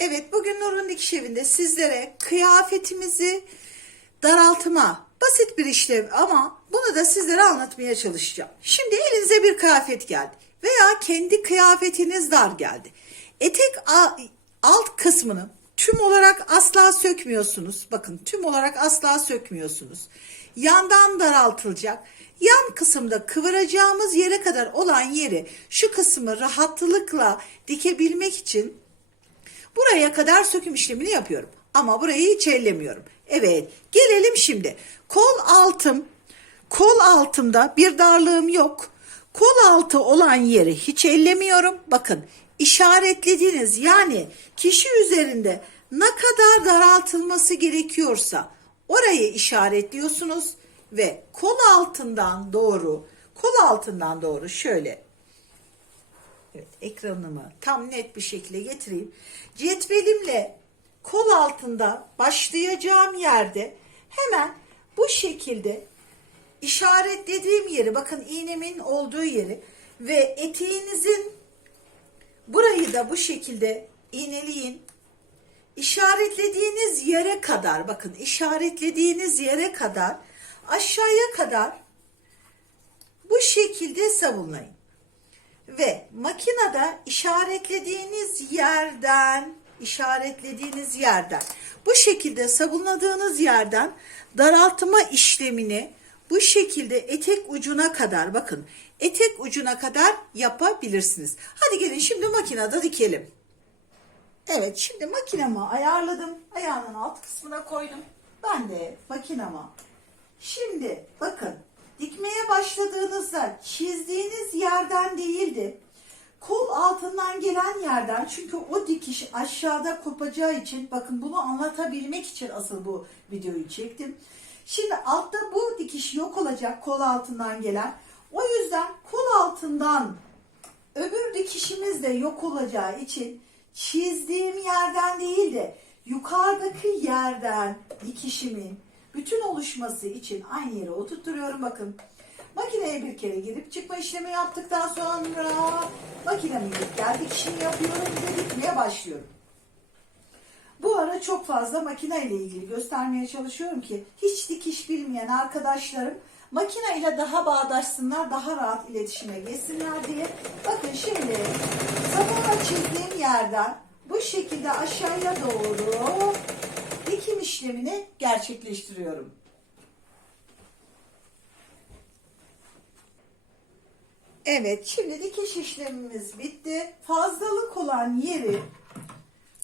Evet bugün Nur'un dikiş evinde sizlere kıyafetimizi daraltma basit bir işlem ama bunu da sizlere anlatmaya çalışacağım. Şimdi elinize bir kıyafet geldi veya kendi kıyafetiniz dar geldi. Etek alt kısmını tüm olarak asla sökmüyorsunuz. Bakın tüm olarak asla sökmüyorsunuz. Yandan daraltılacak. Yan kısımda kıvıracağımız yere kadar olan yeri şu kısmı rahatlıkla dikebilmek için Buraya kadar söküm işlemini yapıyorum. Ama burayı hiç ellemiyorum. Evet gelelim şimdi. Kol altım, kol altımda bir darlığım yok. Kol altı olan yeri hiç ellemiyorum. Bakın işaretlediğiniz yani kişi üzerinde ne kadar daraltılması gerekiyorsa orayı işaretliyorsunuz ve kol altından doğru kol altından doğru şöyle Evet, ekranımı tam net bir şekilde getireyim. Cetvelimle kol altında başlayacağım yerde hemen bu şekilde işaretlediğim yeri bakın iğnemin olduğu yeri ve eteğinizin burayı da bu şekilde iğneleyin. İşaretlediğiniz yere kadar bakın işaretlediğiniz yere kadar aşağıya kadar bu şekilde sabunlayın ve makinede işaretlediğiniz yerden işaretlediğiniz yerden bu şekilde sabunladığınız yerden daraltma işlemini bu şekilde etek ucuna kadar bakın etek ucuna kadar yapabilirsiniz. Hadi gelin şimdi makinede dikelim. Evet şimdi makinamı ayarladım. Ayağının alt kısmına koydum. Ben de makinama. Şimdi bakın dikmeye başladığınızda çizdiğiniz yerden değildi. Kol altından gelen yerden çünkü o dikiş aşağıda kopacağı için bakın bunu anlatabilmek için asıl bu videoyu çektim. Şimdi altta bu dikiş yok olacak kol altından gelen. O yüzden kol altından öbür dikişimiz de yok olacağı için çizdiğim yerden değil de yukarıdaki yerden dikişimin bütün oluşması için aynı yere oturtturuyorum bakın. Makineye bir kere girip çıkma işlemi yaptıktan sonra makinemi gidip gel dikişimi yapıyorum ve dikmeye başlıyorum. Bu ara çok fazla makine ile ilgili göstermeye çalışıyorum ki hiç dikiş bilmeyen arkadaşlarım makine ile daha bağdaşsınlar, daha rahat iletişime geçsinler diye. Bakın şimdi sabunla çizdiğim yerden bu şekilde aşağıya doğru işlemini gerçekleştiriyorum. Evet, şimdi dikiş işlemimiz bitti. Fazlalık olan yeri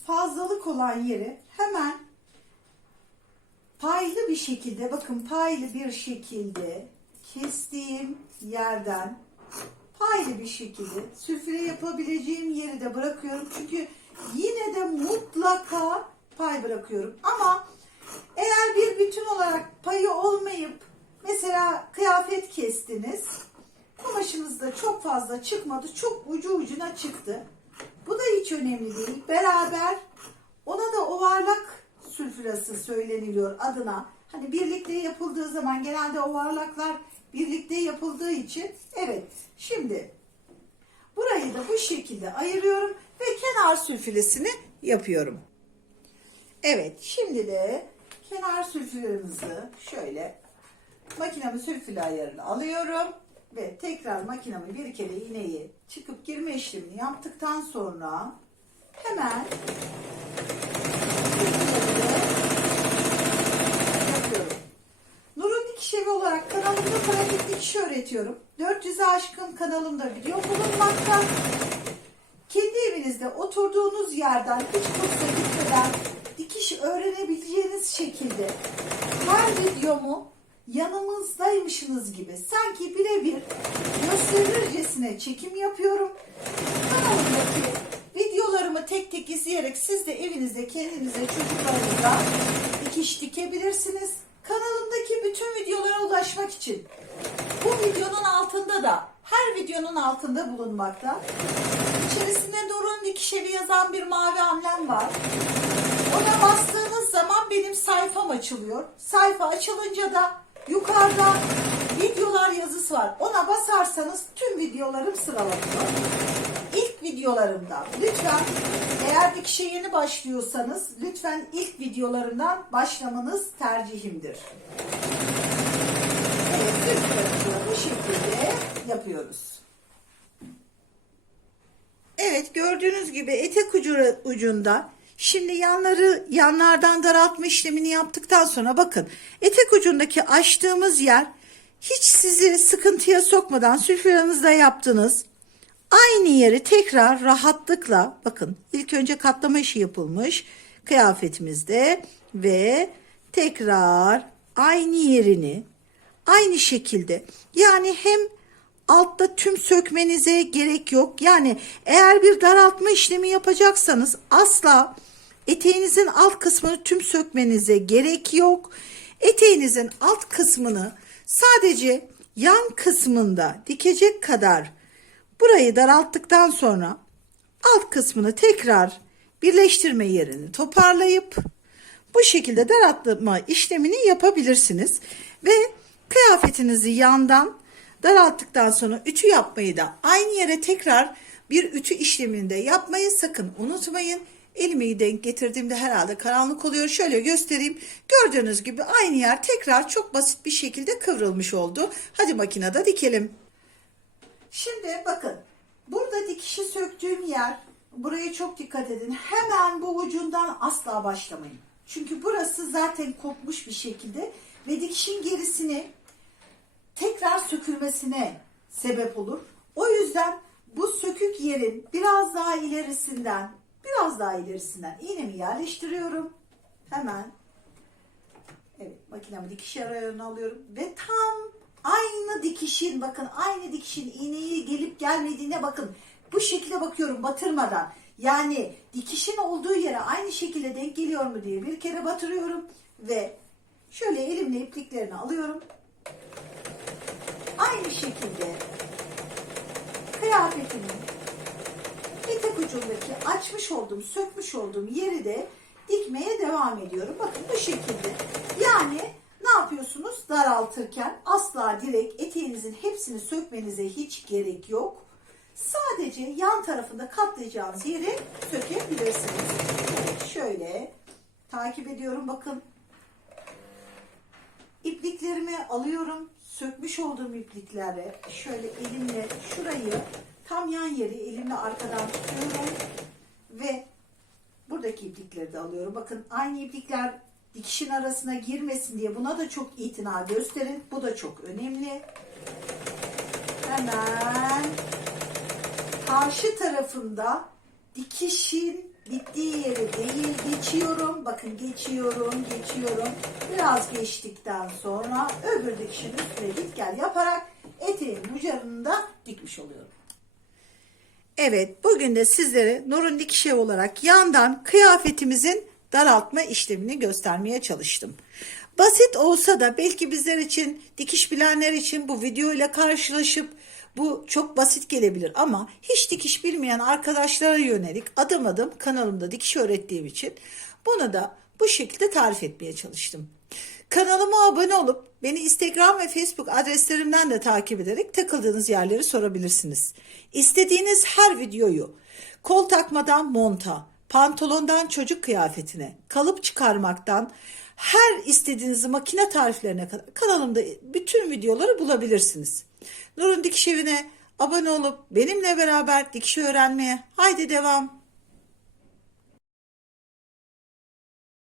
fazlalık olan yeri hemen paylı bir şekilde bakın paylı bir şekilde kestiğim yerden paylı bir şekilde süfre yapabileceğim yeri de bırakıyorum. Çünkü yine de mutlaka pay bırakıyorum. Ama eğer bir bütün olarak payı olmayıp mesela kıyafet kestiniz kumaşınızda çok fazla çıkmadı. Çok ucu ucuna çıktı. Bu da hiç önemli değil. Beraber ona da ovarlak sülfürası söyleniliyor adına. Hani birlikte yapıldığı zaman genelde ovarlaklar birlikte yapıldığı için evet şimdi burayı da bu şekilde ayırıyorum ve kenar sülfülesini yapıyorum. Evet şimdi de kenar sülfürümüzü şöyle makinamın sülfürü ayarını alıyorum ve tekrar makinamı bir kere iğneyi çıkıp girme işlemini yaptıktan sonra hemen yapıyorum. Nur'un dikiş evi olarak kanalımda pratik dikiş öğretiyorum. 400'e aşkın kanalımda video bulunmakta. Kendi evinizde oturduğunuz yerden hiç kursa gitmeden öğrenebileceğiniz şekilde her videomu yanımızdaymışsınız gibi sanki birebir gösterircesine çekim yapıyorum. Kanalımdaki videolarımı tek tek izleyerek siz de evinizde kendinize çocuklarınıza dikiş dikebilirsiniz. Kanalımdaki bütün videolara ulaşmak için bu videonun altında da her videonun altında bulunmakta. İçerisinde Nur'un dikiş evi yazan bir mavi amblem var. Ona bastığınız zaman benim sayfam açılıyor. Sayfa açılınca da yukarıda videolar yazısı var. Ona basarsanız tüm videolarım sıralanıyor. İlk videolarımda lütfen eğer dikişe yeni başlıyorsanız lütfen ilk videolarından başlamanız tercihimdir. Evet, bu şekilde yapıyoruz. Evet gördüğünüz gibi etek ucu, ucunda şimdi yanları yanlardan daraltma işlemini yaptıktan sonra bakın etek ucundaki açtığımız yer hiç sizi sıkıntıya sokmadan sülfüranızda yaptınız. Aynı yeri tekrar rahatlıkla bakın ilk önce katlama işi yapılmış kıyafetimizde ve tekrar aynı yerini aynı şekilde yani hem altta tüm sökmenize gerek yok. Yani eğer bir daraltma işlemi yapacaksanız asla eteğinizin alt kısmını tüm sökmenize gerek yok. Eteğinizin alt kısmını sadece yan kısmında dikecek kadar burayı daralttıktan sonra alt kısmını tekrar birleştirme yerini toparlayıp bu şekilde daraltma işlemini yapabilirsiniz. Ve kıyafetinizi yandan daralttıktan sonra ütü yapmayı da aynı yere tekrar bir ütü işleminde yapmayı sakın unutmayın. Elimi denk getirdiğimde herhalde karanlık oluyor. Şöyle göstereyim. Gördüğünüz gibi aynı yer tekrar çok basit bir şekilde kıvrılmış oldu. Hadi makinede dikelim. Şimdi bakın burada dikişi söktüğüm yer buraya çok dikkat edin. Hemen bu ucundan asla başlamayın. Çünkü burası zaten kopmuş bir şekilde ve dikişin gerisini tekrar sökülmesine sebep olur. O yüzden bu sökük yerin biraz daha ilerisinden biraz daha ilerisinden iğnemi yerleştiriyorum. Hemen Evet makinemi dikiş ayarını alıyorum ve tam aynı dikişin bakın aynı dikişin iğneyi gelip gelmediğine bakın. Bu şekilde bakıyorum batırmadan. Yani dikişin olduğu yere aynı şekilde denk geliyor mu diye bir kere batırıyorum ve şöyle elimle ipliklerini alıyorum. Aynı şekilde kıyafetimin etek ucundaki açmış olduğum, sökmüş olduğum yeri de dikmeye devam ediyorum. Bakın bu şekilde. Yani ne yapıyorsunuz? Daraltırken asla direkt eteğinizin hepsini sökmenize hiç gerek yok. Sadece yan tarafında katlayacağınız yeri sökebilirsiniz. Şöyle takip ediyorum. Bakın İpliklerimi alıyorum. Sökmüş olduğum iplikleri şöyle elimle şurayı tam yan yeri elimle arkadan tutuyorum ve buradaki iplikleri de alıyorum. Bakın aynı iplikler dikişin arasına girmesin diye buna da çok itina gösterin. Bu da çok önemli. Hemen karşı tarafında dikişin bittiği yeri değil geçiyorum. Bakın geçiyorum, geçiyorum. Biraz geçtikten sonra öbür dikişin üstüne git gel yaparak eteğin ucarını da dikmiş oluyorum. Evet, bugün de sizlere Nur'un dikiş evi olarak yandan kıyafetimizin daraltma işlemini göstermeye çalıştım. Basit olsa da belki bizler için, dikiş bilenler için bu video ile karşılaşıp bu çok basit gelebilir ama hiç dikiş bilmeyen arkadaşlara yönelik adım adım kanalımda dikiş öğrettiğim için bunu da bu şekilde tarif etmeye çalıştım. Kanalıma abone olup beni Instagram ve Facebook adreslerimden de takip ederek takıldığınız yerleri sorabilirsiniz. İstediğiniz her videoyu kol takmadan monta, pantolondan çocuk kıyafetine, kalıp çıkarmaktan her istediğiniz makine tariflerine kadar kanalımda bütün videoları bulabilirsiniz. Nur'un Dikiş Evi'ne abone olup benimle beraber dikiş öğrenmeye haydi devam.